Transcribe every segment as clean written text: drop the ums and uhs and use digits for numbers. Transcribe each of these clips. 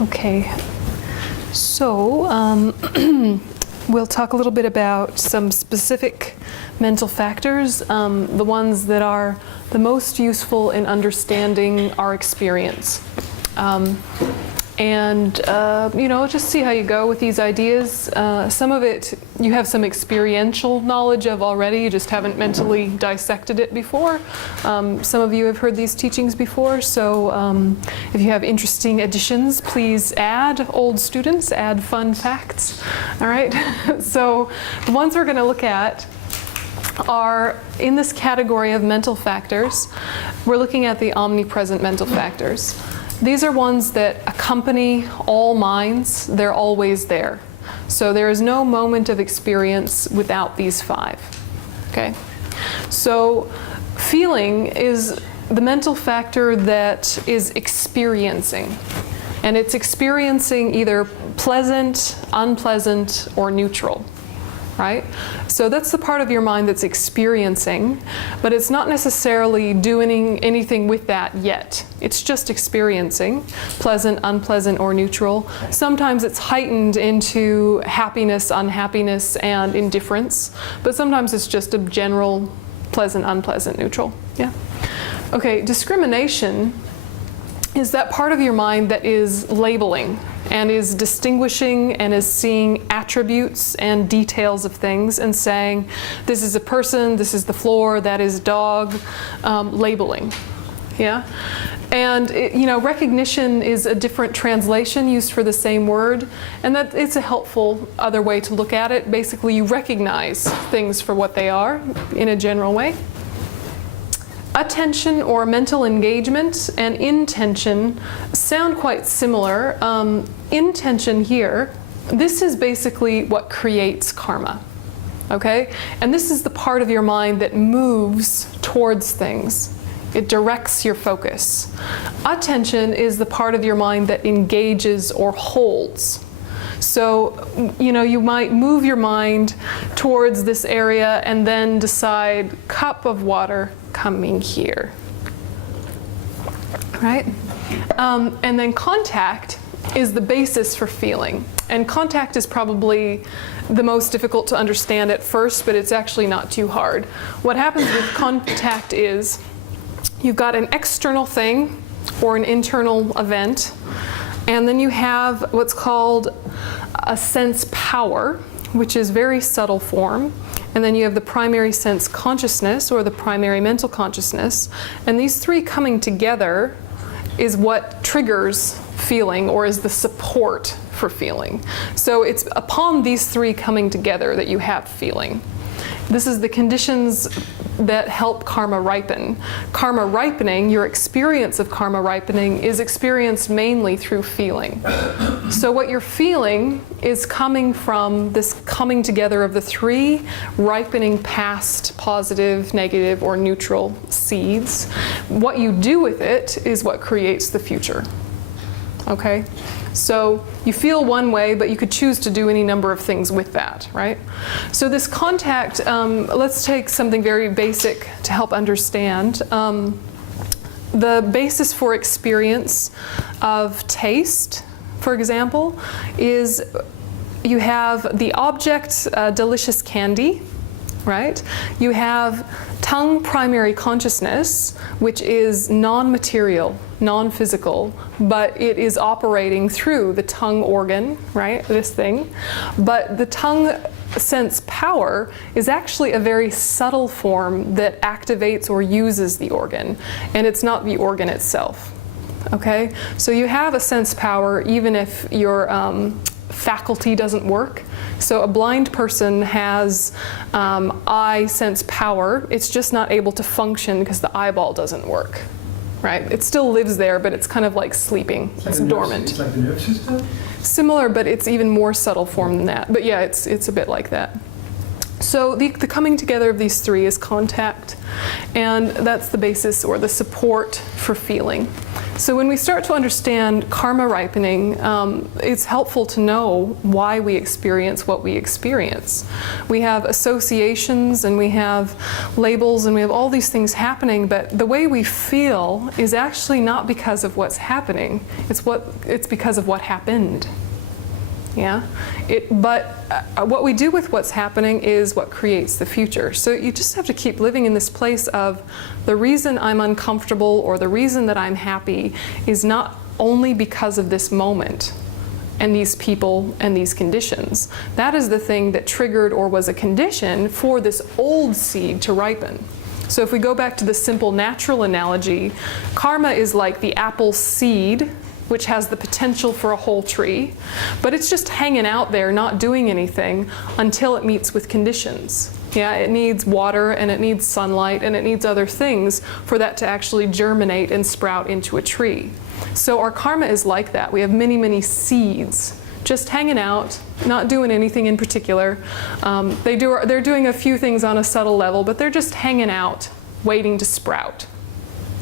Okay, so we'll talk a little bit about some specific mental factors, the ones that are the most useful in understanding our experience. Just see how you go with these ideas. Some of it you have some experiential knowledge of already, you just haven't mentally dissected it before. Some of you have heard these teachings before, so if you have interesting additions, please add. Old students, add fun facts. All right, so the ones we're going to look at are in this category of mental factors. We're looking at the omnipresent mental factors. These are ones that accompany all minds. They're always there. So there is no moment of experience without these five. Okay? So feeling is the mental factor that is experiencing. And it's experiencing either pleasant, unpleasant, or neutral. Right? So that's the part of your mind that's experiencing, but it's not necessarily doing anything with that yet. It's just experiencing, pleasant, unpleasant, or neutral. Sometimes it's heightened into happiness, unhappiness, and indifference, but sometimes it's just a general pleasant, unpleasant, neutral. Yeah? Okay, discrimination is that part of your mind that is labeling and is distinguishing and is seeing attributes and details of things and saying, this is a person, this is the floor, that is dog, labeling. Yeah? And recognition is a different translation used for the same word, and that it's a helpful other way to look at it. Basically, you recognize things for what they are in a general way. Attention or mental engagement and intention sound quite similar. Intention here, this is basically what creates karma, okay? And this is the part of your mind that moves towards things. It directs your focus. Attention is the part of your mind that engages or holds. So, you might move your mind towards this area and then decide, cup of water coming here, right? And then contact is the basis for feeling. And contact is probably the most difficult to understand at first, but it's actually not too hard. What happens with contact is you've got an external thing or an internal event, and then you have what's called a sense power, which is very subtle form. And then you have the primary sense consciousness or the primary mental consciousness. And these three coming together is what triggers feeling or is the support for feeling. So it's upon these three coming together that you have feeling. This is the conditions that help karma ripen. Karma ripening, your experience of karma ripening, is experienced mainly through feeling. So what you're feeling is coming from this coming together of the three ripening past positive, negative, or neutral seeds. What you do with it is what creates the future. Okay? So you feel one way, but you could choose to do any number of things with that, right? So this contact, let's take something very basic to help understand. The basis for experience of taste, for example, is you have the object, delicious candy, right? You have tongue primary consciousness, which is non-material, non-physical, but it is operating through the tongue organ, right? This thing. But the tongue sense power is actually a very subtle form that activates or uses the organ, and it's not the organ itself. Okay? So you have a sense power even if your faculty doesn't work. So a blind person has eye sense power. It's just not able to function because the eyeball doesn't work, right? It still lives there, but it's kind of like sleeping. It's dormant. It's like the nervous system? Similar, but it's even more subtle form than that. But yeah, it's a bit like that. So the coming together of these three is contact, and that's the basis or the support for feeling. So when we start to understand karma ripening, it's helpful to know why we experience what we experience. We have associations and we have labels and we have all these things happening, but the way we feel is actually not because of what's happening. It's because of what happened. Yeah, but what we do with what's happening is what creates the future. So you just have to keep living in this place of the reason I'm uncomfortable or the reason that I'm happy is not only because of this moment and these people and these conditions. That is the thing that triggered or was a condition for this old seed to ripen. So if we go back to the simple natural analogy, karma is like the apple seed, which has the potential for a whole tree, but it's just hanging out there, not doing anything until it meets with conditions. Yeah, it needs water and it needs sunlight and it needs other things for that to actually germinate and sprout into a tree. So our karma is like that. We have many, many seeds just hanging out, not doing anything in particular. They're doing a few things on a subtle level, but they're just hanging out, waiting to sprout.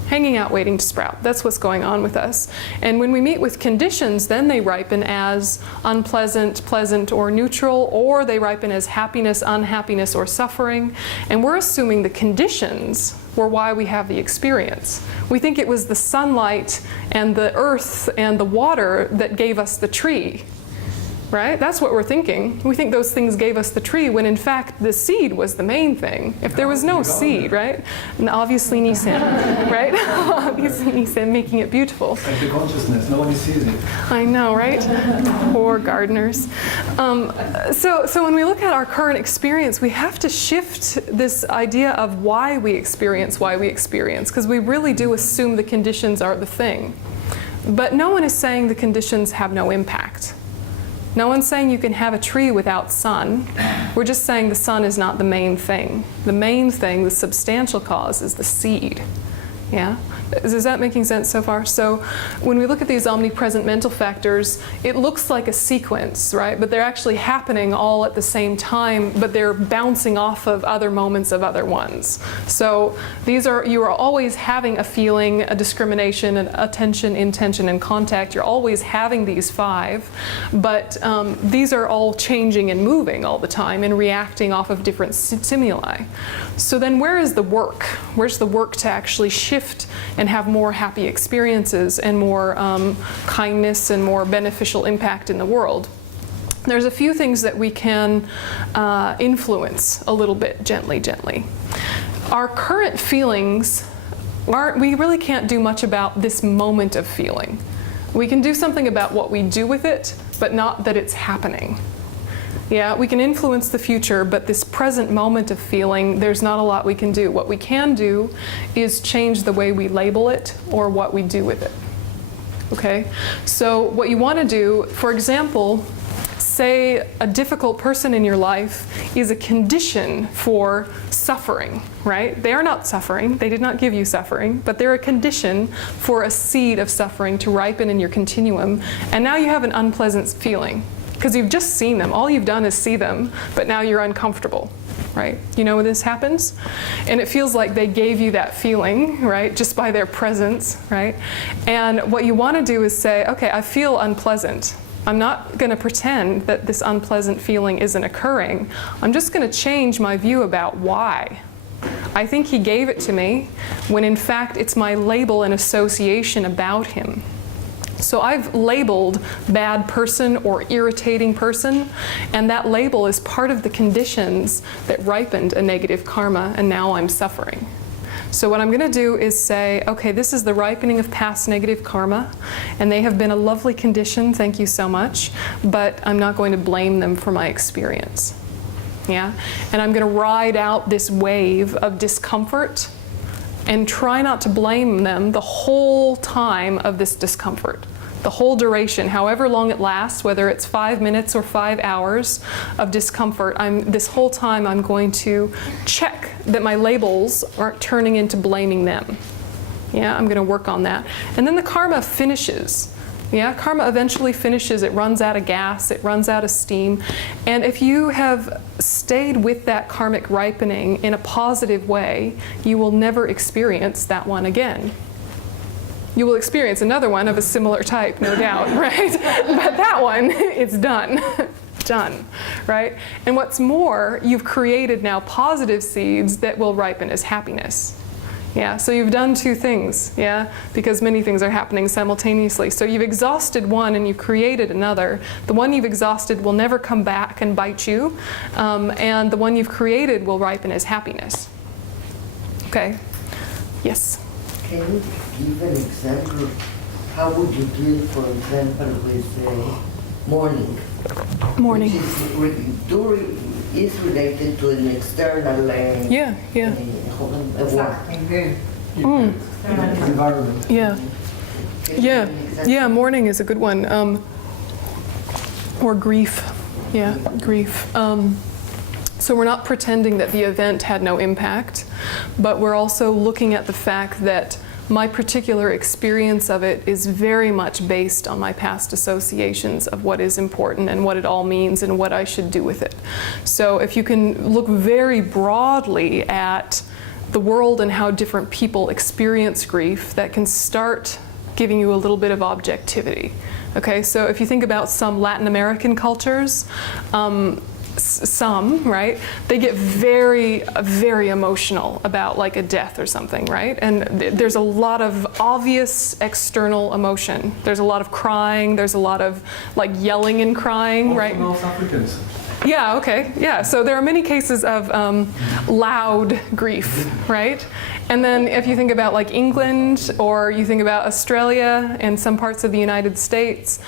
Hanging out, waiting to sprout. That's what's going on with us. And when we meet with conditions, then they ripen as unpleasant, pleasant, or neutral, or they ripen as happiness, unhappiness, or suffering. And we're assuming the conditions were why we have the experience. We think it was the sunlight and the earth and the water that gave us the tree. Right? That's what we're thinking. We think those things gave us the tree when in fact the seed was the main thing. If there was no seed, right? And obviously Nissan, right? Obviously Nissan making it beautiful. Like the consciousness, nobody sees it. I know, right? Poor gardeners. So when we look at our current experience, we have to shift this idea of why we experience, because we really do assume the conditions are the thing. But no one is saying the conditions have no impact. No one's saying you can have a tree without sun. We're just saying the sun is not the main thing. The main thing, the substantial cause, is the seed. Yeah? Is that making sense so far? So when we look at these omnipresent mental factors, it looks like a sequence, right? But they're actually happening all at the same time, but they're bouncing off of other moments of other ones. So you are always having a feeling, a discrimination, an attention, intention, and contact. You're always having these five, but these are all changing and moving all the time and reacting off of different stimuli. So then where is the work? Where's the work to actually shift and have more happy experiences and more kindness and more beneficial impact in the world? There's a few things that we can influence a little bit, gently. Our current feelings, we really can't do much about this moment of feeling. We can do something about what we do with it, but not that it's happening. Yeah, we can influence the future, but this present moment of feeling, there's not a lot we can do. What we can do is change the way we label it or what we do with it. Okay? So what you want to do, for example, say a difficult person in your life is a condition for suffering, right? They are not suffering. They did not give you suffering, but they're a condition for a seed of suffering to ripen in your continuum. And now you have an unpleasant feeling. Because you've just seen them. All you've done is see them, but now you're uncomfortable, right? You know when this happens? And it feels like they gave you that feeling, right? Just by their presence, right? And what you want to do is say, okay, I feel unpleasant. I'm not going to pretend that this unpleasant feeling isn't occurring. I'm just going to change my view about why. I think he gave it to me, when in fact it's my label and association about him. So I've labeled bad person or irritating person, and that label is part of the conditions that ripened a negative karma, and now I'm suffering. So what I'm going to do is say, okay, this is the ripening of past negative karma, and they have been a lovely condition, thank you so much, but I'm not going to blame them for my experience. Yeah? And I'm going to ride out this wave of discomfort and try not to blame them the whole time of this discomfort. The whole duration, however long it lasts, whether it's 5 minutes or 5 hours of discomfort, this whole time I'm going to check that my labels aren't turning into blaming them. Yeah, I'm going to work on that. And then the karma finishes. Yeah, karma eventually finishes. It runs out of gas, it runs out of steam. And if you have stayed with that karmic ripening in a positive way, you will never experience that one again. You will experience another one of a similar type, no doubt, right? But that one, it's done. Done, right? And what's more, you've created now positive seeds that will ripen as happiness. Yeah, so you've done two things, yeah, because many things are happening simultaneously. So you've exhausted one and you've created another. The one you've exhausted will never come back and bite you, and the one you've created will ripen as happiness. Okay, yes? Can you give an example? How would you deal, for example, with mourning? Mourning. Which is related to an external Yeah. Environment. Yeah, mourning is a good one. Or grief. Yeah, grief. So we're not pretending that the event had no impact, but we're also looking at the fact that my particular experience of it is very much based on my past associations of what is important and what it all means and what I should do with it. So if you can look very broadly at the world and how different people experience grief, that can start giving you a little bit of objectivity. Okay, so if you think about some Latin American cultures, some, right, they get very, very emotional about like a death or something, right? And there's a lot of obvious external emotion. There's a lot of crying, there's a lot of like yelling and crying, right? North Africans. Yeah, okay, yeah. So there are many cases of loud grief, right? And then if you think about like England, or you think about Australia and some parts of the United States,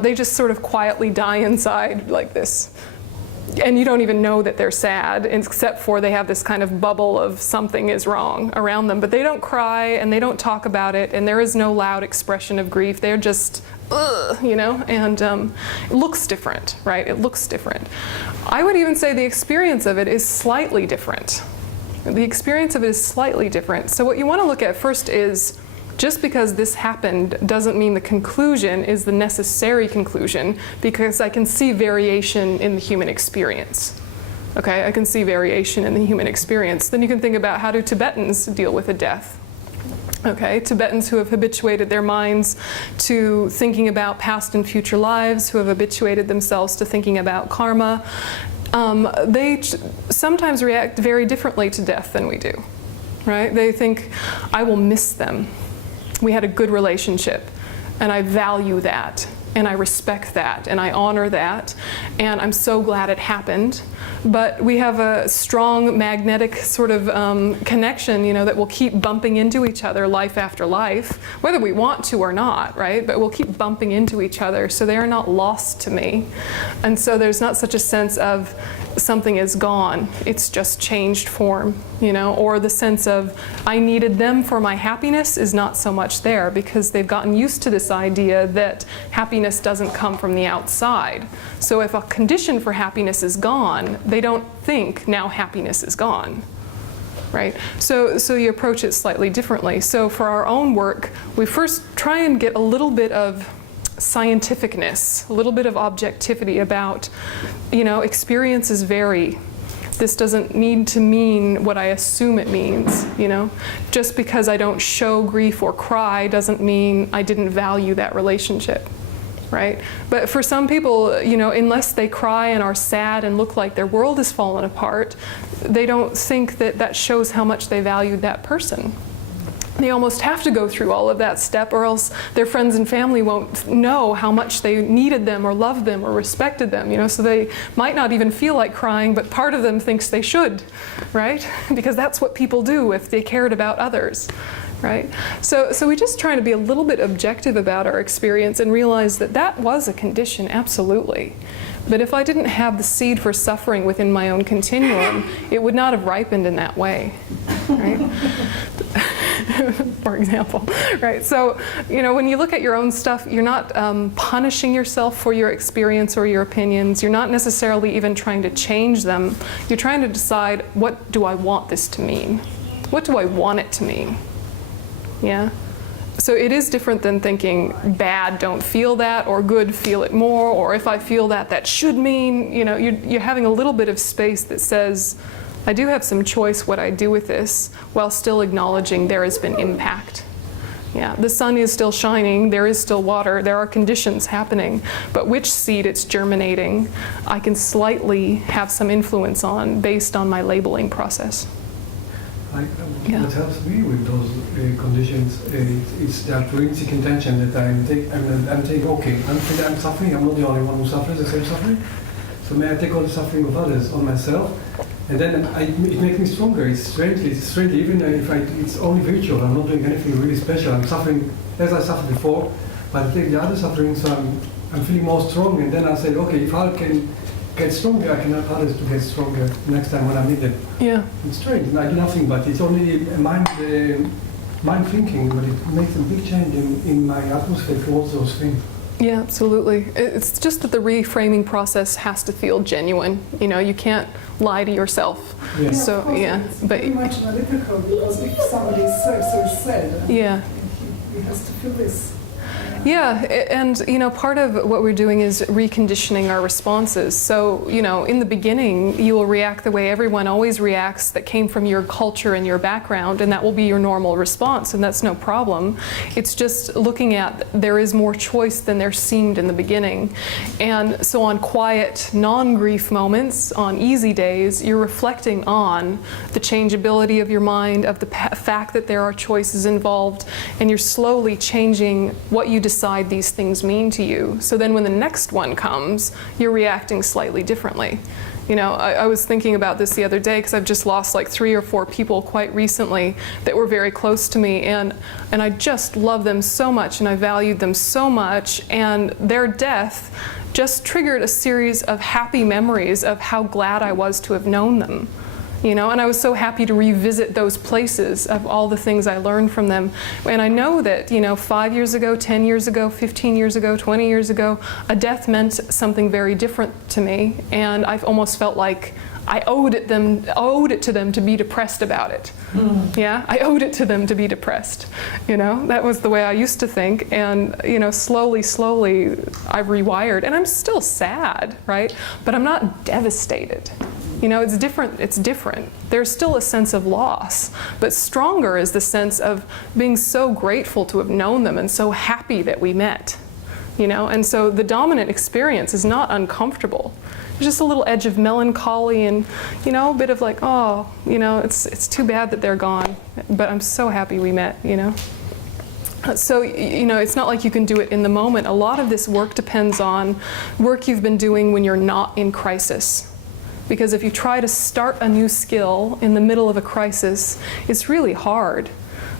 they just sort of quietly die inside like this. And you don't even know that they're sad, except for they have this kind of bubble of something is wrong around them. But they don't cry and they don't talk about it, and there is no loud expression of grief. They're just, you know, and it looks different, right? It looks different. I would even say the experience of it is slightly different. The experience of it is slightly different. So what you want to look at first is, just because this happened doesn't mean the conclusion is the necessary conclusion, because I can see variation in the human experience. Okay, I can see variation in the human experience. Then you can think about, how do Tibetans deal with a death? Okay, Tibetans who have habituated their minds to thinking about past and future lives, who have habituated themselves to thinking about karma, they sometimes react very differently to death than we do, right? They think, I will miss them. We had a good relationship, and I value that, and I respect that, and I honor that, and I'm so glad it happened. But we have a strong magnetic sort of connection, you know, that will keep bumping into each other life after life, whether we want to or not, right? But we'll keep bumping into each other, so they are not lost to me. And so there's not such a sense of something is gone, it's just changed form, you know, or the sense of I needed them for my happiness is not so much there, because they've gotten used to this idea that happiness doesn't come from the outside. So if a condition for happiness is gone, they don't think now happiness is gone, right? So you approach it slightly differently. So for our own work, we first try and get a little bit of scientificness, a little bit of objectivity about, you know, experiences vary. This doesn't need to mean what I assume it means, you know? Just because I don't show grief or cry doesn't mean I didn't value that relationship, right? But for some people, you know, unless they cry and are sad and look like their world has fallen apart, they don't think that that shows how much they valued that person. They almost have to go through all of that step, or else their friends and family won't know how much they needed them or loved them or respected them, you know, so they might not even feel like crying, but part of them thinks they should, right? Because that's what people do if they cared about others, right? So we just try to be a little bit objective about our experience and realize that that was a condition, absolutely. But if I didn't have the seed for suffering within my own continuum, it would not have ripened in that way, right? For example, right? So, you know, when you look at your own stuff, you're not punishing yourself for your experience or your opinions. You're not necessarily even trying to change them. You're trying to decide, what do I want this to mean? What do I want it to mean? Yeah? So it is different than thinking bad, don't feel that, or good, feel it more, or if I feel that, that should mean, you know, you're having a little bit of space that says, I do have some choice what I do with this, while still acknowledging there has been impact. Yeah, the sun is still shining, there is still water, there are conditions happening, but which seed it's germinating, I can slightly have some influence on based on my labeling process. What helps me with those conditions is the altruistic intention that I'm taking, okay, I'm suffering, I'm not the only one who suffers the same suffering, so may I take all the suffering of others on myself, and then it makes me stronger. It's strange, even if it's only virtual, I'm not doing anything really special, I'm suffering as I suffered before, but I take the other suffering, so I'm feeling more strong, and then I say, okay, if I can get stronger, I can help others to get stronger next time when I meet them. Yeah. It's strange, I do nothing, but it's only mind thinking, but it makes a big change in my atmosphere towards those things. Yeah, absolutely. It's just that the reframing process has to feel genuine. You know, you can't lie to yourself. Yeah. So, yeah. It's very much analytical, because if somebody is so sad, Yeah. he has to feel this. Yeah, and you know, part of what we're doing is reconditioning our responses. So, you know, in the beginning, you will react the way everyone always reacts that came from your culture and your background, and that will be your normal response, and that's no problem. It's just looking at there is more choice than there seemed in the beginning. And so on quiet, non-grief moments, on easy days, you're reflecting on the changeability of your mind, of the fact that there are choices involved, and you're slowly changing what you decide these things mean to you. So then when the next one comes, you're reacting slightly differently. You know, I was thinking about this the other day because I've just lost like 3 or 4 people quite recently that were very close to me, and I just love them so much and I valued them so much, and their death just triggered a series of happy memories of how glad I was to have known them. You know, and I was so happy to revisit those places of all the things I learned from them. And I know that, you know, 5 years ago, 10 years ago, 15 years ago, 20 years ago, a death meant something very different to me. And I've almost felt like I owed it to them to be depressed about it. Yeah, I owed it to them to be depressed. You know, that was the way I used to think. And, you know, slowly, I've rewired. And I'm still sad, right? But I'm not devastated. You know, it's different. There's still a sense of loss, but stronger is the sense of being so grateful to have known them and so happy that we met. You know, and so the dominant experience is not uncomfortable. There's just a little edge of melancholy and, you know, a bit of like, oh, you know, it's too bad that they're gone, but I'm so happy we met, you know. So, you know, it's not like you can do it in the moment. A lot of this work depends on work you've been doing when you're not in crisis. Because if you try to start a new skill in the middle of a crisis, it's really hard.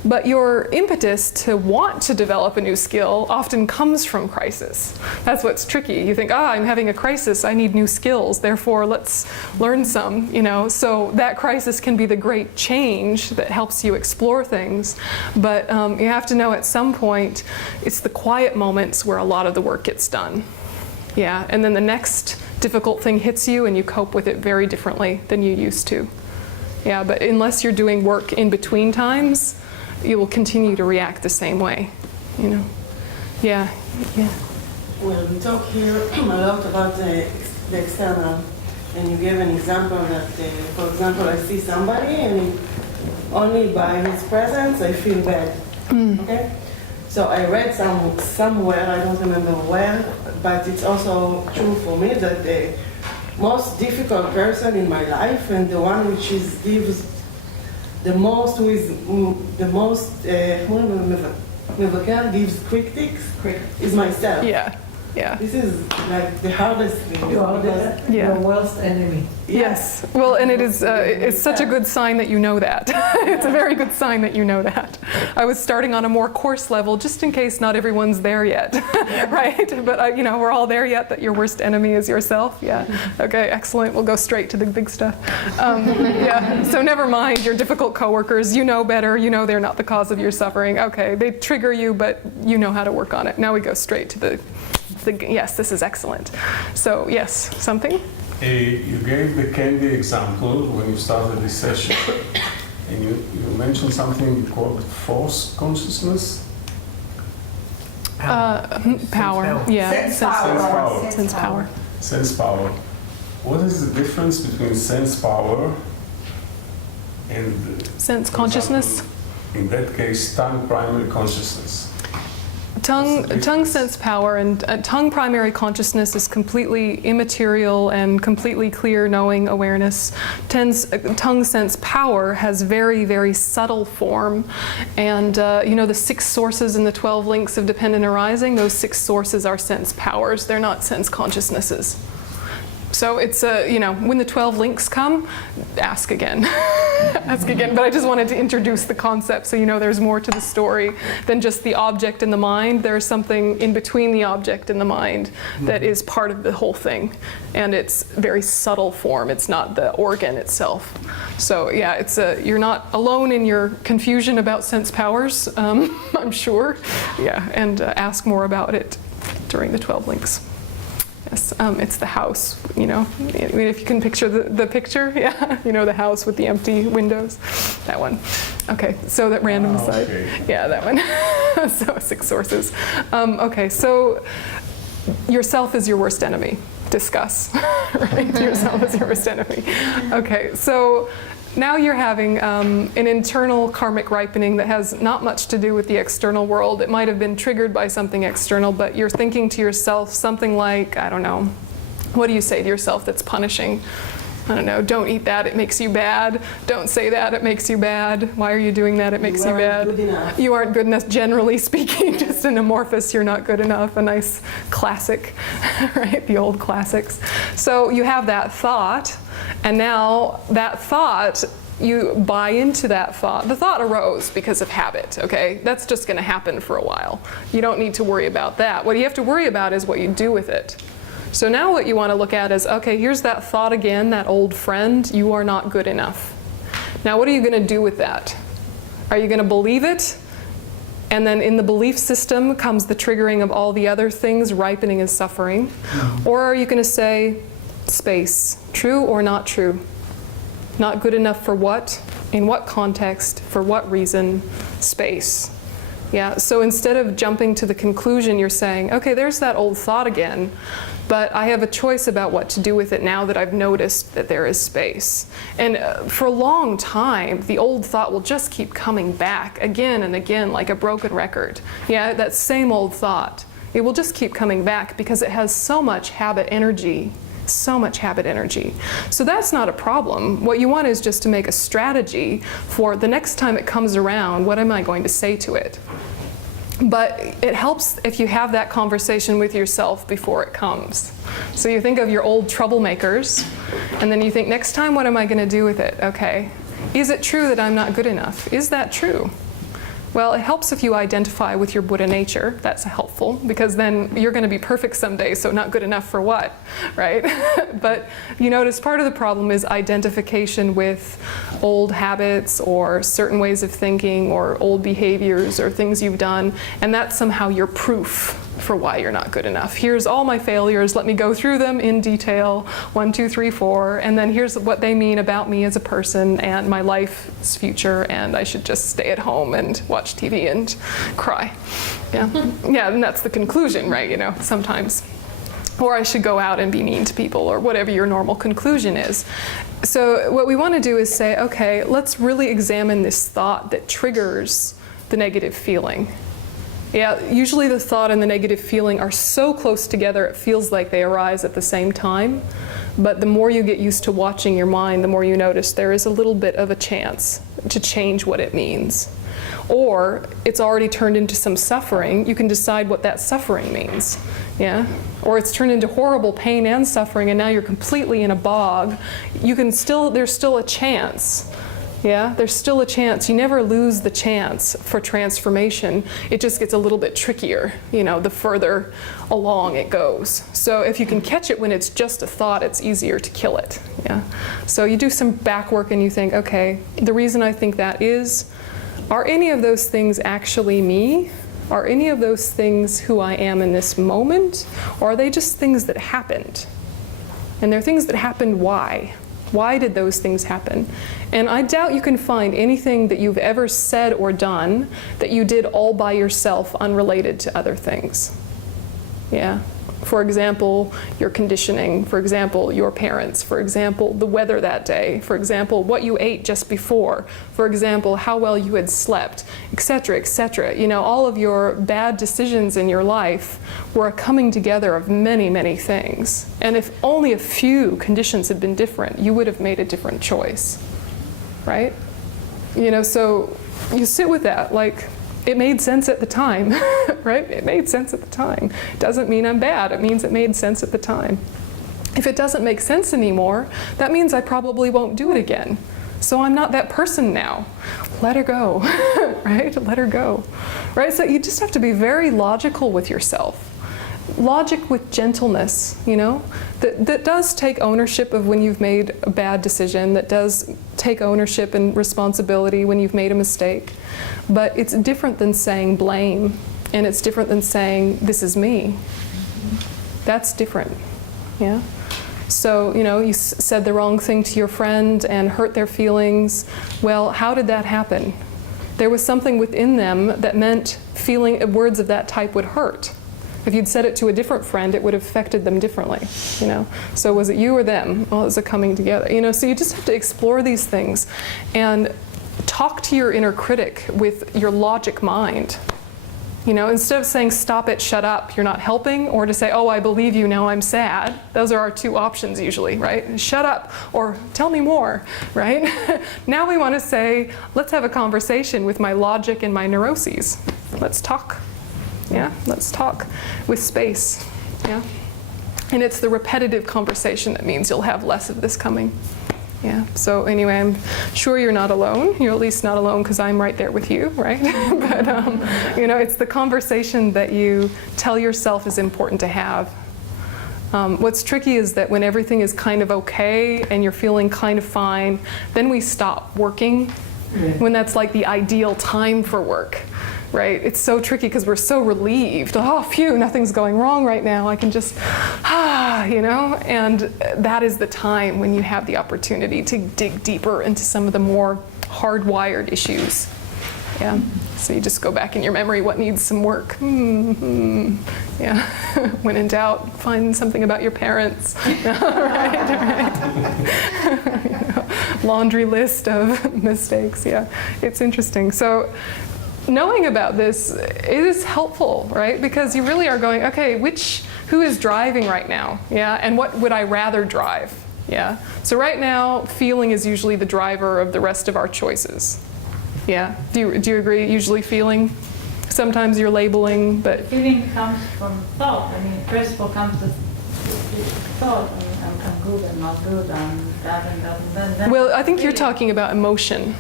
But your impetus to want to develop a new skill often comes from crisis. That's what's tricky. You think, I'm having a crisis, I need new skills, therefore let's learn some, you know. So that crisis can be the great change that helps you explore things. But you have to know at some point, it's the quiet moments where a lot of the work gets done. Yeah, and then the next difficult thing hits you and you cope with it very differently than you used to. Yeah, but unless you're doing work in between times, you will continue to react the same way, you know. Yeah. Well, we talk here a lot about the external, and you gave an example that, for example, I see somebody and only by his presence I feel bad, okay? So I read somewhere, I don't remember where, but it's also true for me that the most difficult person in my life and the one which gives the most, מבקר gives critics, is myself. Yeah. This is like the hardest thing. You are your worst enemy. Yes. Well, and it is. It's such a good sign that you know that. It's a very good sign that you know that. I was starting on a more coarse level, just in case not everyone's there yet, right? But you know, we're all there yet. That your worst enemy is yourself. Yeah. Okay. Excellent. We'll go straight to the big stuff. Yeah. So never mind your difficult coworkers. You know better. You know they're not the cause of your suffering. Okay. They trigger you, but you know how to work on it. Now we go straight to the yes, this is excellent. So yes, something? You gave the candy example when you started this session, and you mentioned something called force consciousness. Power. Yeah. Sense Sense power. power. Sense power. Sense power. What is the difference between sense power and, Sense for consciousness. example, in that case, tongue primary consciousness? Tongue sense power and tongue primary consciousness is completely immaterial and completely clear knowing awareness. Tongue sense power has very, very subtle form. And you know the 6 sources in the 12 links of dependent arising, those 6 sources are sense powers. They're not sense consciousnesses. So it's, you know, when the 12 links come, ask again. Ask again. But I just wanted to introduce the concept so you know there's more to the story than just the object and the mind. There's something in between the object and the mind that is part of the whole thing. And it's very subtle form. It's not the organ itself. So yeah, it's you're not alone in your confusion about sense powers, I'm sure. Yeah, and ask more about it during the 12 links. Yes, it's the house, you know, I mean, if you can picture the picture, yeah, you know, the house with the empty windows, that one. Okay, so that random side, okay. Yeah, that one. So 6 sources. Okay, so yourself is your worst enemy. Discuss, right? Yourself is your worst enemy. Okay, so now you're having an internal karmic ripening that has not much to do with the external world. It might have been triggered by something external, but you're thinking to yourself something like, I don't know, what do you say to yourself that's punishing? I don't know, don't eat that, it makes you bad. Don't say that, it makes you bad. Why are you doing that, it makes you bad. Good enough. You aren't good enough, generally speaking, just an amorphous, you're not good enough, a nice classic, right, the old classics. So you have that thought, and now that thought, you buy into that thought. The thought arose because of habit, okay? That's just gonna happen for a while. You don't need to worry about that. What you have to worry about is what you do with it. So now what you want to look at is, okay, here's that thought again, that old friend, you are not good enough. Now what are you going to do with that? Are you going to believe it? And then in the belief system comes the triggering of all the other things, ripening and suffering. Or are you going to say, space, true or not true? Not good enough for what? In what context? For what reason? Space. Yeah, so instead of jumping to the conclusion, you're saying, okay, there's that old thought again, but I have a choice about what to do with it now that I've noticed that there is space. And for a long time, the old thought will just keep coming back again and again like a broken record. Yeah, that same old thought. It will just keep coming back because it has so much habit energy. So much habit energy. So that's not a problem. What you want is just to make a strategy for the next time it comes around, what am I going to say to it? But it helps if you have that conversation with yourself before it comes. So you think of your old troublemakers, and then you think, next time what am I going to do with it? Okay, is it true that I'm not good enough? Is that true? Well, it helps if you identify with your Buddha nature. That's helpful, because then you're going to be perfect someday, so not good enough for what, right? But you notice part of the problem is identification with old habits or certain ways of thinking or old behaviors or things you've done, and that's somehow your proof for why you're not good enough. Here's all my failures, let me go through them in detail, 1, 2, 3, 4, and then here's what they mean about me as a person and my life's future, and I should just stay at home and watch TV and cry. Yeah, yeah, and that's the conclusion, right, you know, sometimes. Or I should go out and be mean to people, or whatever your normal conclusion is. So what we want to do is say, okay, let's really examine this thought that triggers the negative feeling. Yeah, usually the thought and the negative feeling are so close together it feels like they arise at the same time. But the more you get used to watching your mind, the more you notice there is a little bit of a chance to change what it means. Or it's already turned into some suffering, you can decide what that suffering means. Yeah? Or it's turned into horrible pain and suffering and now you're completely in a bog. You can still, there's still a chance. Yeah, there's still a chance. You never lose the chance for transformation. It just gets a little bit trickier, you know, the further along it goes. So if you can catch it when it's just a thought, it's easier to kill it. Yeah. So you do some back work and you think, okay, the reason I think that is, are any of those things actually me? Are any of those things who I am in this moment? Or are they just things that happened? And they're things that happened why? Why did those things happen? And I doubt you can find anything that you've ever said or done that you did all by yourself, unrelated to other things. Yeah. For example, your conditioning. For example, your parents. For example, the weather that day. For example, what you ate just before. For example, how well you had slept, etc., etc. You know, all of your bad decisions in your life were a coming together of many, many things. And if only a few conditions had been different, you would have made a different choice, right? You know, so you sit with that, like, it made sense at the time, right? It made sense at the time. Doesn't mean I'm bad, it means it made sense at the time. If it doesn't make sense anymore, that means I probably won't do it again. So I'm not that person now. Let her go, right? Let her go, right? So you just have to be very logical with yourself. Logic with gentleness, you know, that does take ownership of when you've made a bad decision, that does take ownership and responsibility when you've made a mistake. But it's different than saying blame, and it's different than saying, this is me. That's different, yeah? So, you know, you said the wrong thing to your friend and hurt their feelings. Well, how did that happen? There was something within them that meant feeling words of that type would hurt. If you'd said it to a different friend, it would have affected them differently, you know. So was it you or them? Well, it was a coming together, you know. So you just have to explore these things and talk to your inner critic with your logic mind. You know, instead of saying, stop it, shut up, you're not helping, or to say, oh, I believe you, now I'm sad. Those are our two options usually, right? Shut up, or tell me more, right? Now we want to say, let's have a conversation with my logic and my neuroses. Let's talk. Yeah, let's talk with space. Yeah, and it's the repetitive conversation that means you'll have less of this coming. Yeah, so anyway, I'm sure you're not alone. You're at least not alone because I'm right there with you, right? But, you know, it's the conversation that you tell yourself is important to have. What's tricky is that when everything is kind of okay and you're feeling kind of fine, then we stop working when that's like the ideal time for work. Right? It's so tricky because we're so relieved. Oh, phew, nothing's going wrong right now. I can just, you know? And that is the time when you have the opportunity to dig deeper into some of the more hardwired issues. Yeah. So you just go back in your memory, what needs some work? Yeah. When in doubt, find something about your parents. Right. You know, laundry list of mistakes. Yeah. It's interesting. So knowing about this is helpful, right? Because you really are going, okay, who is driving right now? Yeah, and what would I rather drive? Yeah, so right now, feeling is usually the driver of the rest of our choices. Yeah, do you agree? Usually feeling? Sometimes you're labeling, but... Feeling comes from thought. I mean, first of all comes the thought. I mean, I'm good, I'm not good, I'm that and that and that. Well, I think you're talking about emotion.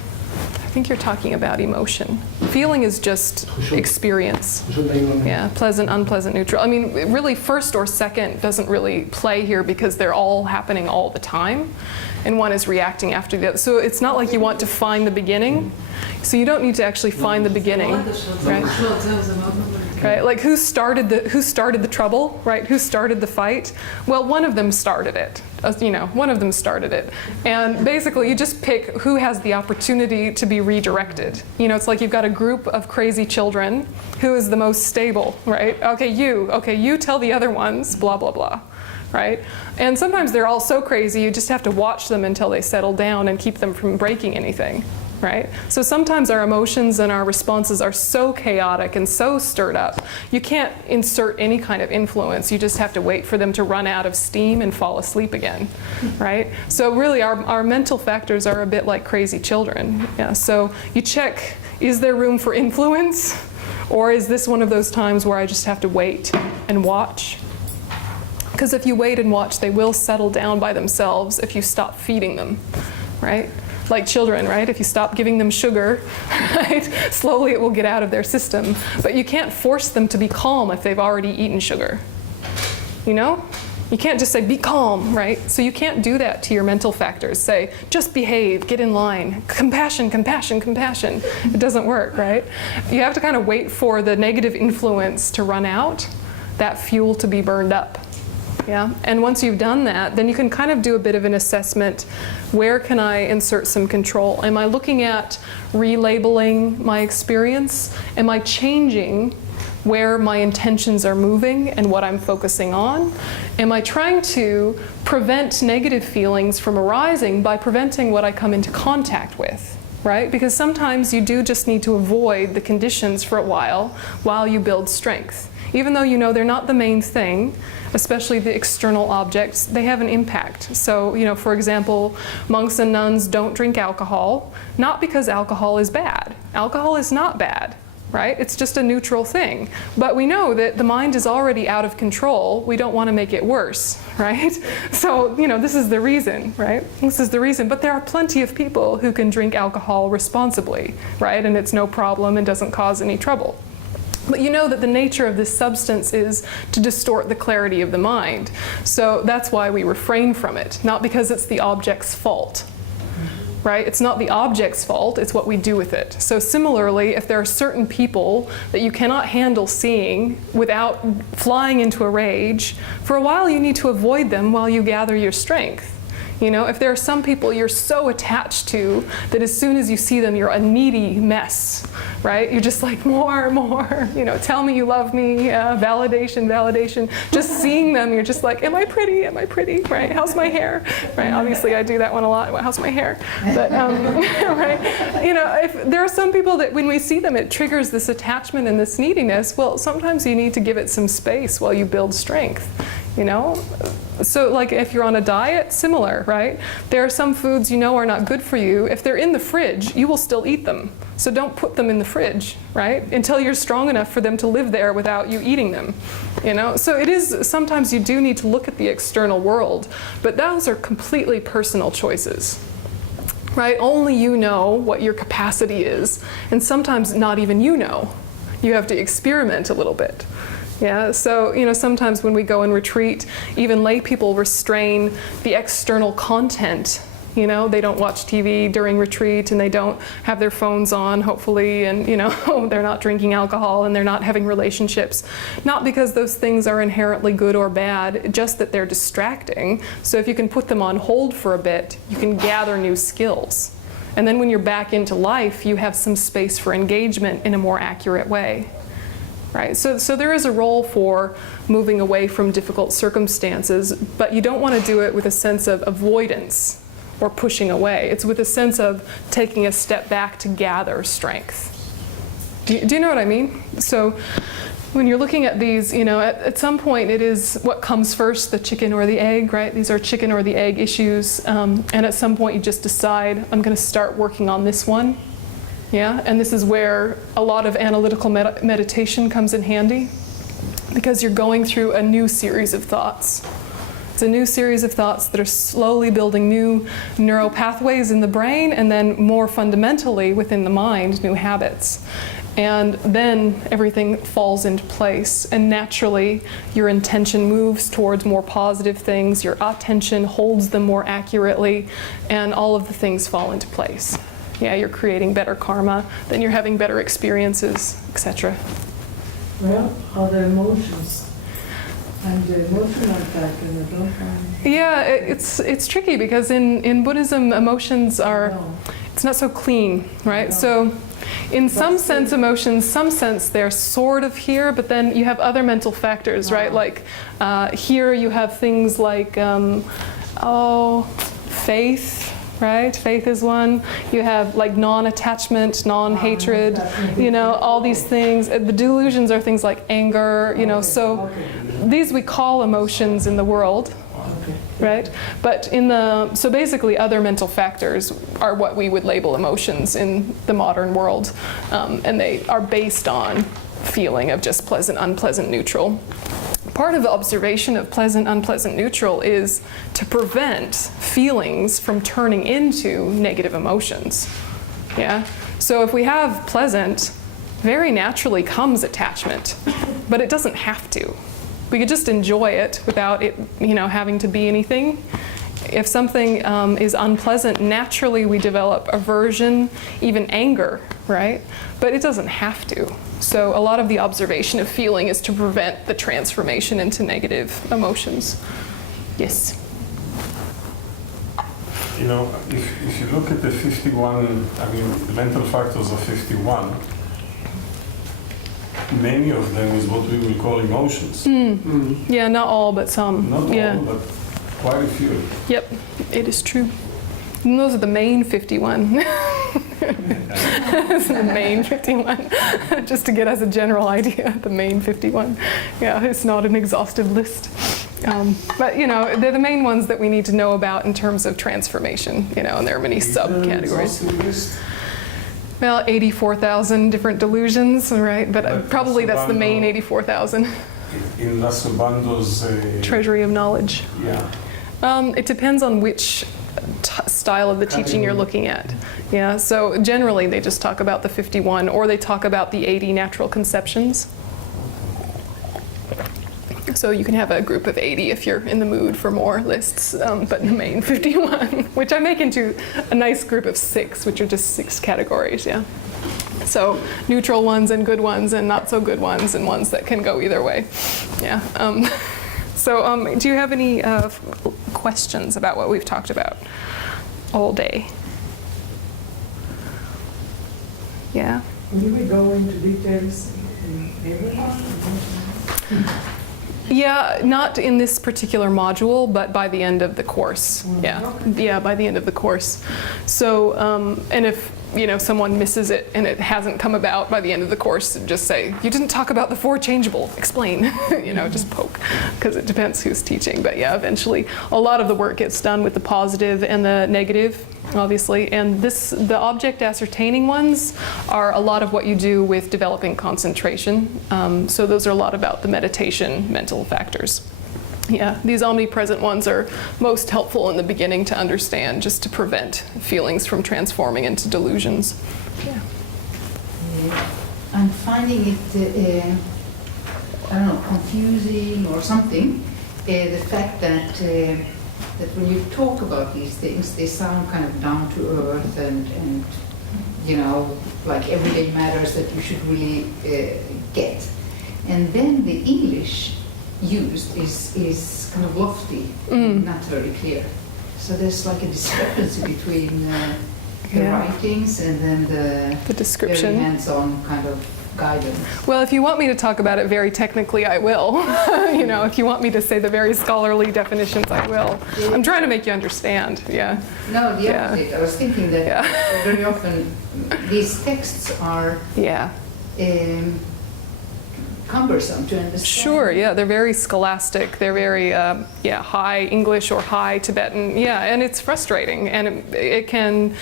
I think you're talking about emotion. Feeling is just experience. Yeah, pleasant, unpleasant, neutral. I mean, really first or second doesn't really play here because they're all happening all the time. And one is reacting after the other. So it's not like you want to find the beginning. So you don't need to actually find the beginning, right? Right? Like who started the trouble, right? Who started the fight? Well, one of them started it. You know, one of them started it. And basically you just pick who has the opportunity to be redirected. You know, it's like you've got a group of crazy children. Who is the most stable, right? Okay, you tell the other ones, blah, blah, blah. Right? And sometimes they're all so crazy, you just have to watch them until they settle down and keep them from breaking anything. Right? So sometimes our emotions and our responses are so chaotic and so stirred up, you can't insert any kind of influence. You just have to wait for them to run out of steam and fall asleep again. Right? So really our mental factors are a bit like crazy children. Yeah, so you check, is there room for influence? Or is this one of those times where I just have to wait and watch? Because if you wait and watch, they will settle down by themselves if you stop feeding them, right? Like children, right? If you stop giving them sugar, right? Slowly it will get out of their system. But you can't force them to be calm if they've already eaten sugar. You know? You can't just say, be calm, right? So you can't do that to your mental factors. Say, just behave, get in line. Compassion, compassion, compassion. It doesn't work, right? You have to kind of wait for the negative influence to run out, that fuel to be burned up. Yeah, and once you've done that, then you can kind of do a bit of an assessment. Where can I insert some control? Am I looking at relabeling my experience? Am I changing where my intentions are moving and what I'm focusing on? Am I trying to prevent negative feelings from arising by preventing what I come into contact with, right? Because sometimes you do just need to avoid the conditions for a while you build strength. Even though you know they're not the main thing, especially the external objects, they have an impact. So, for example, monks and nuns don't drink alcohol, not because alcohol is bad. Alcohol is not bad, right? It's just a neutral thing. But we know that the mind is already out of control. We don't want to make it worse, right? So, this is the reason, right? This is the reason. But there are plenty of people who can drink alcohol responsibly, right? And it's no problem and doesn't cause any trouble. But you know that the nature of this substance is to distort the clarity of the mind. So that's why we refrain from it, not because it's the object's fault. Right? It's not the object's fault, it's what we do with it. So similarly, if there are certain people that you cannot handle seeing without flying into a rage, for a while you need to avoid them while you gather your strength. If there are some people you're so attached to that as soon as you see them, you're a needy mess, right? You're just like, more, tell me you love me, validation. Just seeing them, you're just like, am I pretty, right? How's my hair, right? Obviously I do that one a lot, how's my hair? But, right? If there are some people that when we see them, it triggers this attachment and this neediness, well, sometimes you need to give it some space while you build strength, So like if you're on a diet, similar, right? There are some foods are not good for you. If they're in the fridge, you will still eat them. So don't put them in the fridge, right? Until you're strong enough for them to live there without you eating them, So it is, sometimes you do need to look at the external world, but those are completely personal choices, right? Only you know what your capacity is, and sometimes not even you know. You have to experiment a little bit. Yeah, so sometimes when we go and retreat, even lay people restrain the external content. They don't watch TV during retreat, and they don't have their phones on, hopefully, and they're not drinking alcohol, and they're not having relationships. Not because those things are inherently good or bad, just that they're distracting. So if you can put them on hold for a bit, you can gather new skills. And then when you're back into life, you have some space for engagement in a more accurate way. Right? So there is a role for moving away from difficult circumstances, but you don't want to do it with a sense of avoidance or pushing away. It's with a sense of taking a step back to gather strength. Do you know what I mean? So when you're looking at these, at some point it is what comes first, the chicken or the egg, right? These are chicken or the egg issues, and at some point you just decide, I'm going to start working on this one. Yeah, and this is where a lot of analytical meditation comes in handy, because you're going through a new series of thoughts. It's a new series of thoughts that are slowly building new neural pathways in the brain, and then more fundamentally within the mind, new habits. And then everything falls into place, and naturally your intention moves towards more positive things, your attention holds them more accurately, and all of the things fall into place. Yeah, you're creating better karma, then you're having better experiences, etc. Well, other emotions. And the emotional attack and the dopamine. Yeah, it's tricky because in Buddhism, emotions are, it's not so clean, right? So in some sense, emotions, some sense they're sort of here, but then you have other mental factors, right? Like here you have things like, faith. Right? Faith is one. You have like non-attachment, non-hatred, all these things. The delusions are things like anger, so these we call emotions in the world, right? But so basically other mental factors are what we would label emotions in the modern world, and they are based on feeling of just pleasant, unpleasant, neutral. Part of the observation of pleasant, unpleasant, neutral is to prevent feelings from turning into negative emotions. Yeah? So if we have pleasant, very naturally comes attachment, but it doesn't have to. We could just enjoy it without it, having to be anything. if something is unpleasant, naturally we develop aversion, even anger, right? But it doesn't have to. So a lot of the observation of feeling is to prevent the transformation into negative emotions. Yes? You know, if you look at the 51, I mean, the mental factors of 51, many of them is what we will call emotions. Yeah, not all, but some. Not Yeah. all, but quite a few. Yep, it is true. And those are the main 51. That's the main 51. Just to get us a general idea, the main 51. Yeah, it's not an exhaustive list. But, you know, they're the main ones that we need to know about in terms of transformation, you know, and there are many subcategories. Well, 84,000 different delusions, right? But probably that's the main 84,000. In Lassobando's Treasury of knowledge. Yeah. It depends on which style of the teaching you're looking at. Yeah, so generally they just talk about the 51, or they talk about the 80 natural conceptions. So you can have a group of 80 if you're in the mood for more lists, but the main 51, which I make into a nice group of 6, which are just 6 categories, yeah. So neutral ones and good ones and not so good ones and ones that can go either way, yeah. So do you have any questions about what we've talked about all day? Yeah? Will we go into details in every one? Yeah, not in this particular module, but by the end of the course. Yeah, yeah, by the end of the course. So, and if you know someone misses it and it hasn't come about by the end of the course, just say, you didn't talk about the 4 changeable. Explain. You know, just poke, because it depends who's teaching. But yeah, eventually, a lot of the work gets done with the positive and the negative, obviously. And the object ascertaining ones are a lot of what you do with developing concentration. So those are a lot about the meditation mental factors. Yeah, these omnipresent ones are most helpful in the beginning to understand, just to prevent feelings from transforming into delusions. Yeah. I'm finding it, I don't know, confusing or something, the fact that when you talk about these things, they sound kind of down to earth and you know, like everyday matters that you should really get. And then the English used is kind of lofty, not very clear. So there's like a discrepancy between the writings and then the description, very hands-on kind of guidance. Well, if you want me to talk about it very technically, I will. You know, if you want me to say the very scholarly definitions, I will. I'm trying to make you understand. Yeah. No, the opposite. I was thinking that very often these texts are cumbersome to understand. Sure, yeah, they're very scholastic. They're very, high English or high Tibetan. Yeah, and it's frustrating. And it can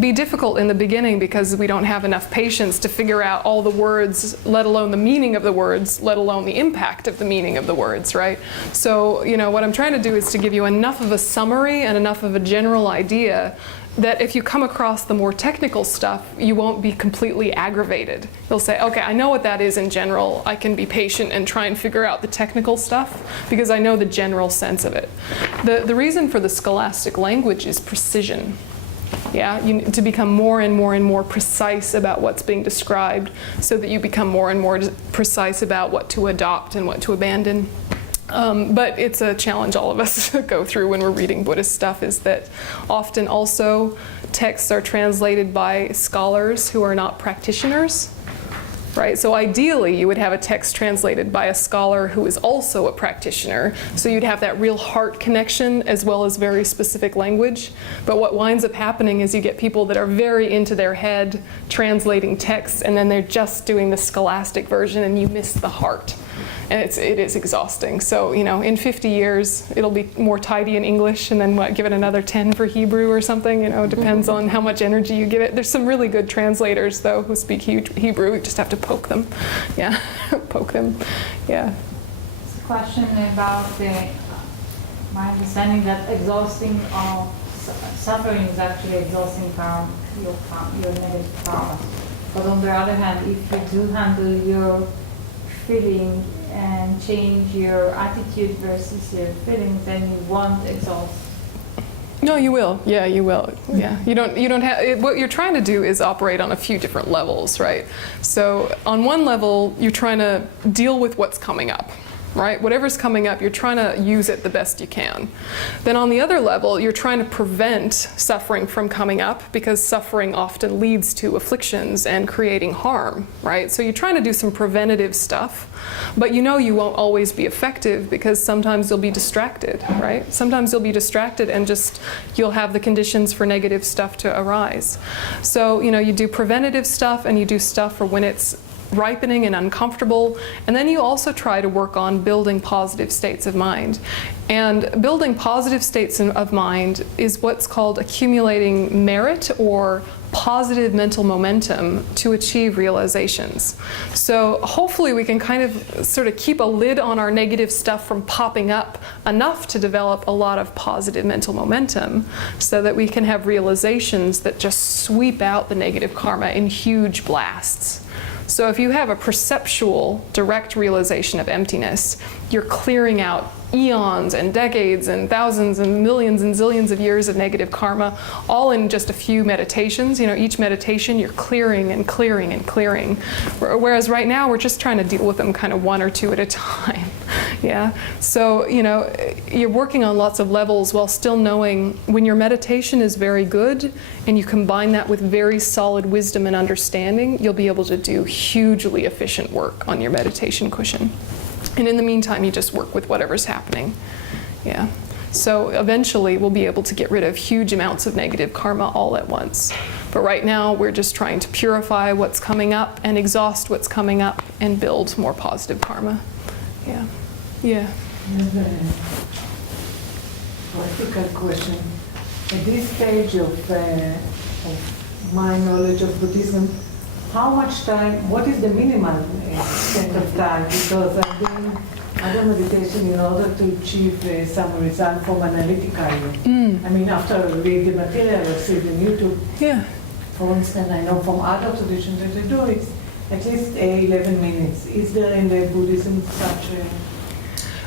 be difficult in the beginning because we don't have enough patience to figure out all the words, let alone the meaning of the words, let alone the impact of the meaning of the words, right? So, you know, what I'm trying to do is to give you enough of a summary and enough of a general idea that if you come across the more technical stuff, you won't be completely aggravated. You'll say, okay, I know what that is in general. I can be patient and try and figure out the technical stuff because I know the general sense of it. The reason for the scholastic language is precision. Yeah, you need to become more and more and more precise about what's being described so that you become more and more precise about what to adopt and what to abandon. But it's a challenge all of us go through when we're reading Buddhist stuff, is that often also texts are translated by scholars who are not practitioners, right? So ideally you would have a text translated by a scholar who is also a practitioner, so you'd have that real heart connection as well as very specific language. But what winds up happening is you get people that are very into their head translating texts, and then they're just doing the scholastic version and you miss the heart. And it is exhausting. So, you know, in 50 years, it'll be more tidy in English, and then give it another 10 for Hebrew or something. You know, it depends on how much energy you give it. There's some really good translators, though, who speak Hebrew. We just have to poke them. Yeah, poke them. Yeah. It's a question about my understanding that exhausting of suffering is actually exhausting from your negative karma. But on the other hand, if you do handle your feeling and change your attitude versus your feelings, then you won't exhaust No, you will. Yeah, you will. Yeah, you don't have. What you're trying to do is operate on a few different levels, right? So on one level, you're trying to deal with what's coming up, right? Whatever's coming up, you're trying to use it the best you can. Then on the other level, you're trying to prevent suffering from coming up, because suffering often leads to afflictions and creating harm, right? So you're trying to do some preventative stuff, but you know you won't always be effective, because sometimes you'll be distracted, right? Sometimes you'll be distracted and just you'll have the conditions for negative stuff to arise. So, you know, you do preventative stuff and you do stuff for when it's ripening and uncomfortable, and then you also try to work on building positive states of mind. And building positive states of mind is what's called accumulating merit or positive mental momentum to achieve realizations. So hopefully we can kind of sort of keep a lid on our negative stuff from popping up enough to develop a lot of positive mental momentum, so that we can have realizations that just sweep out the negative karma in huge blasts. So if you have a perceptual, direct realization of emptiness, you're clearing out eons and decades and thousands and millions and zillions of years of negative karma, all in just a few meditations. You know, each meditation you're clearing and clearing and clearing. Whereas right now we're just trying to deal with them kind of one or two at a time. Yeah. So, you know, you're working on lots of levels while still knowing when your meditation is very good and you combine that with very solid wisdom and understanding, you'll be able to do hugely efficient work on your meditation cushion. And in the meantime, you just work with whatever's happening. Yeah. So eventually we'll be able to get rid of huge amounts of negative karma all at once. But right now we're just trying to purify what's coming up and exhaust what's coming up and build more positive karma. Yeah. Yeah. Practical question. At this stage of my knowledge of Buddhism, how much time, what is the minimal extent of time? Because I've been other meditation in order to achieve some result from analytical. I mean, after I read the material I received on YouTube, Yeah. for instance, I know from other traditions that they do it's at least 11 minutes. Is there in the Buddhism such a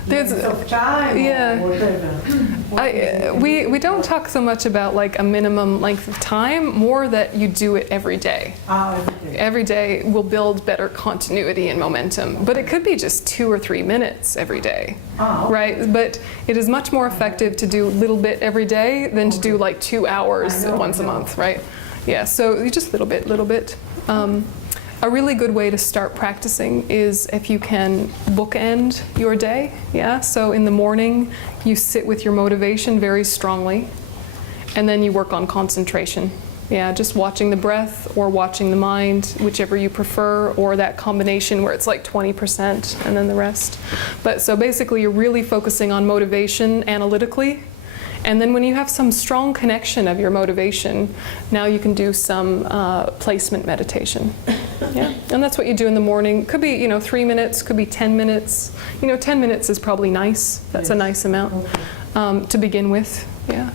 There's of time yeah. or whatever? We don't talk so much about like a minimum length of time, more that you do it every day. Every day. Every day will build better continuity and momentum. But it could be just 2 or 3 minutes every day, Okay. right? But it is much more effective to do a little bit every day than to do like 2 hours once a month, right? Yeah, so you just little bit. A really good way to start practicing is if you can bookend your day. Yeah, so in the morning you sit with your motivation very strongly, and then you work on concentration. Yeah, just watching the breath or watching the mind, whichever you prefer, or that combination where it's like 20% and then the rest. But so basically you're really focusing on motivation analytically. And then when you have some strong connection of your motivation, now you can do some placement meditation. Yeah, and that's what you do in the morning. Could be, 3 minutes, could be 10 minutes. 10 minutes is probably nice. That's a nice amount to begin with. Yeah.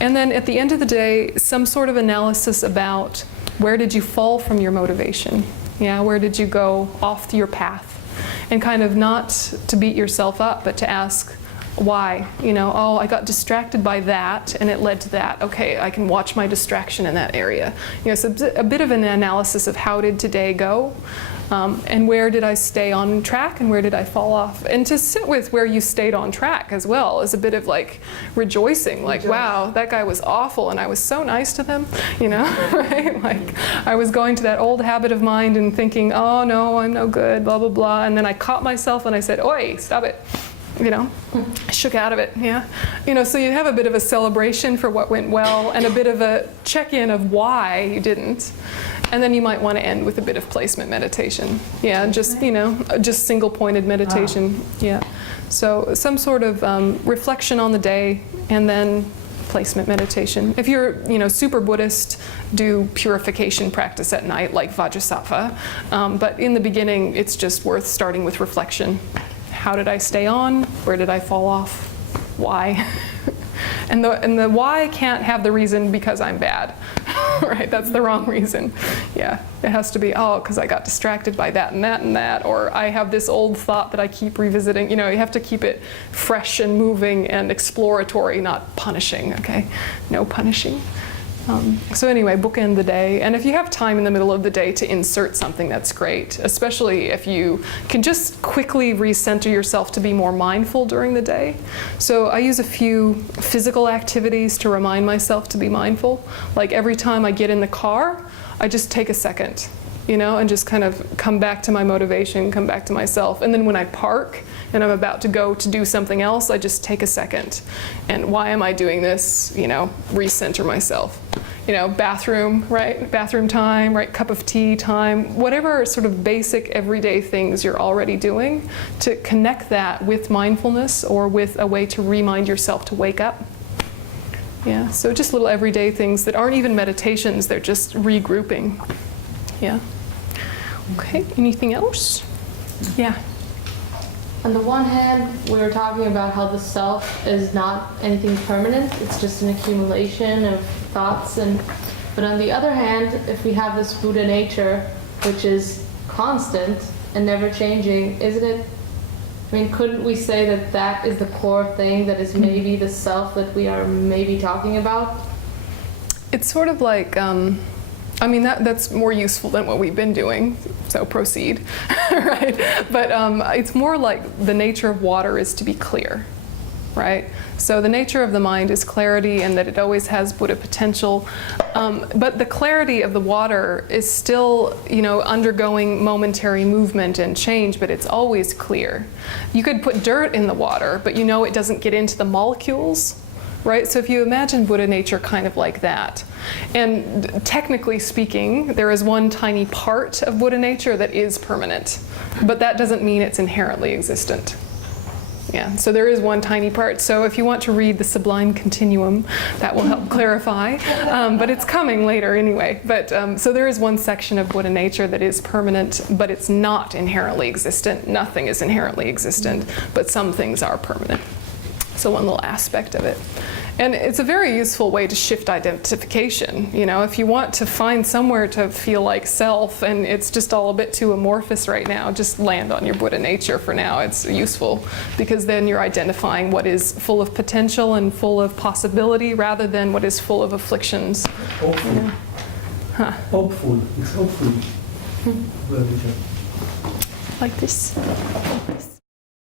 And then at the end of the day, some sort of analysis about where did you fall from your motivation? Yeah, where did you go off your path? And kind of not to beat yourself up, but to ask, why? I got distracted by that and it led to that. Okay, I can watch my distraction in that area. So a bit of an analysis of how did today go, and where did I stay on track and where did I fall off. And to sit with where you stayed on track as well is a bit of like rejoicing, like, wow, that guy was awful and I was so nice to them, right? Like I was going to that old habit of mind and thinking, oh no, I'm no good, blah, blah, blah. And then I caught myself and I said, oi, stop it. I shook out of it, yeah. So you have a bit of a celebration for what went well and a bit of a check-in of why you didn't. And then you might want to end with a bit of placement meditation. Yeah, just single-pointed meditation, yeah. So some sort of reflection on the day and then placement meditation. If you're, super Buddhist, do purification practice at night like Vajrasattva. But in the beginning, it's just worth starting with reflection. How did I stay on? Where did I fall off? Why? And the why can't have the reason because I'm bad. right? That's the wrong reason. Yeah, it has to be, oh, because I got distracted by that and that and that, or I have this old thought that I keep revisiting. You know, you have to keep it fresh and moving and exploratory, not punishing, okay? No punishing. So anyway, bookend the day. And if you have time in the middle of the day to insert something, that's great, especially if you can just quickly recenter yourself to be more mindful during the day. So I use a few physical activities to remind myself to be mindful. Like every time I get in the car, I just take a second, you know, and just kind of come back to my motivation, come back to myself. And then when I park and I'm about to go to do something else, I just take a second. And why am I doing this? You know, recenter myself. You know, bathroom, right? Bathroom time, right? Cup of tea time, whatever sort of basic everyday things you're already doing, to connect that with mindfulness or with a way to remind yourself to wake up. Yeah, so just little everyday things that aren't even meditations, they're just regrouping. Yeah. Okay, anything else? Yeah. On the one hand, we were talking about how the self is not anything permanent, it's just an accumulation of thoughts. But on the other hand, if we have this Buddha nature, which is constant and never changing, isn't it? I mean, couldn't we say that that is the core thing that is maybe the self that we are maybe talking about? It's sort of like, I mean, that's more useful than what we've been doing, so proceed, right? But it's more like the nature of water is to be clear, right? So the nature of the mind is clarity and that it always has Buddha potential. But the clarity of the water is still, you know, undergoing momentary movement and change, but it's always clear. You could put dirt in the water, but you know it doesn't get into the molecules. Right? So if you imagine Buddha nature kind of like that, and technically speaking, there is one tiny part of Buddha nature that is permanent, but that doesn't mean it's inherently existent. Yeah, so there is one tiny part. So if you want to read the Sublime Continuum, that will help clarify, but it's coming later anyway. But so there is one section of Buddha nature that is permanent, but it's not inherently existent. Nothing is inherently existent, but some things are permanent. So one little aspect of it. And it's a very useful way to shift identification. You know, if you want to find somewhere to feel like self and it's just all a bit too amorphous right now, just land on your Buddha nature for now. It's useful because then you're identifying what is full of potential and full of possibility rather than what is full of afflictions. Hopeful. You know? Huh. Hopeful. It's hopeful. Like this.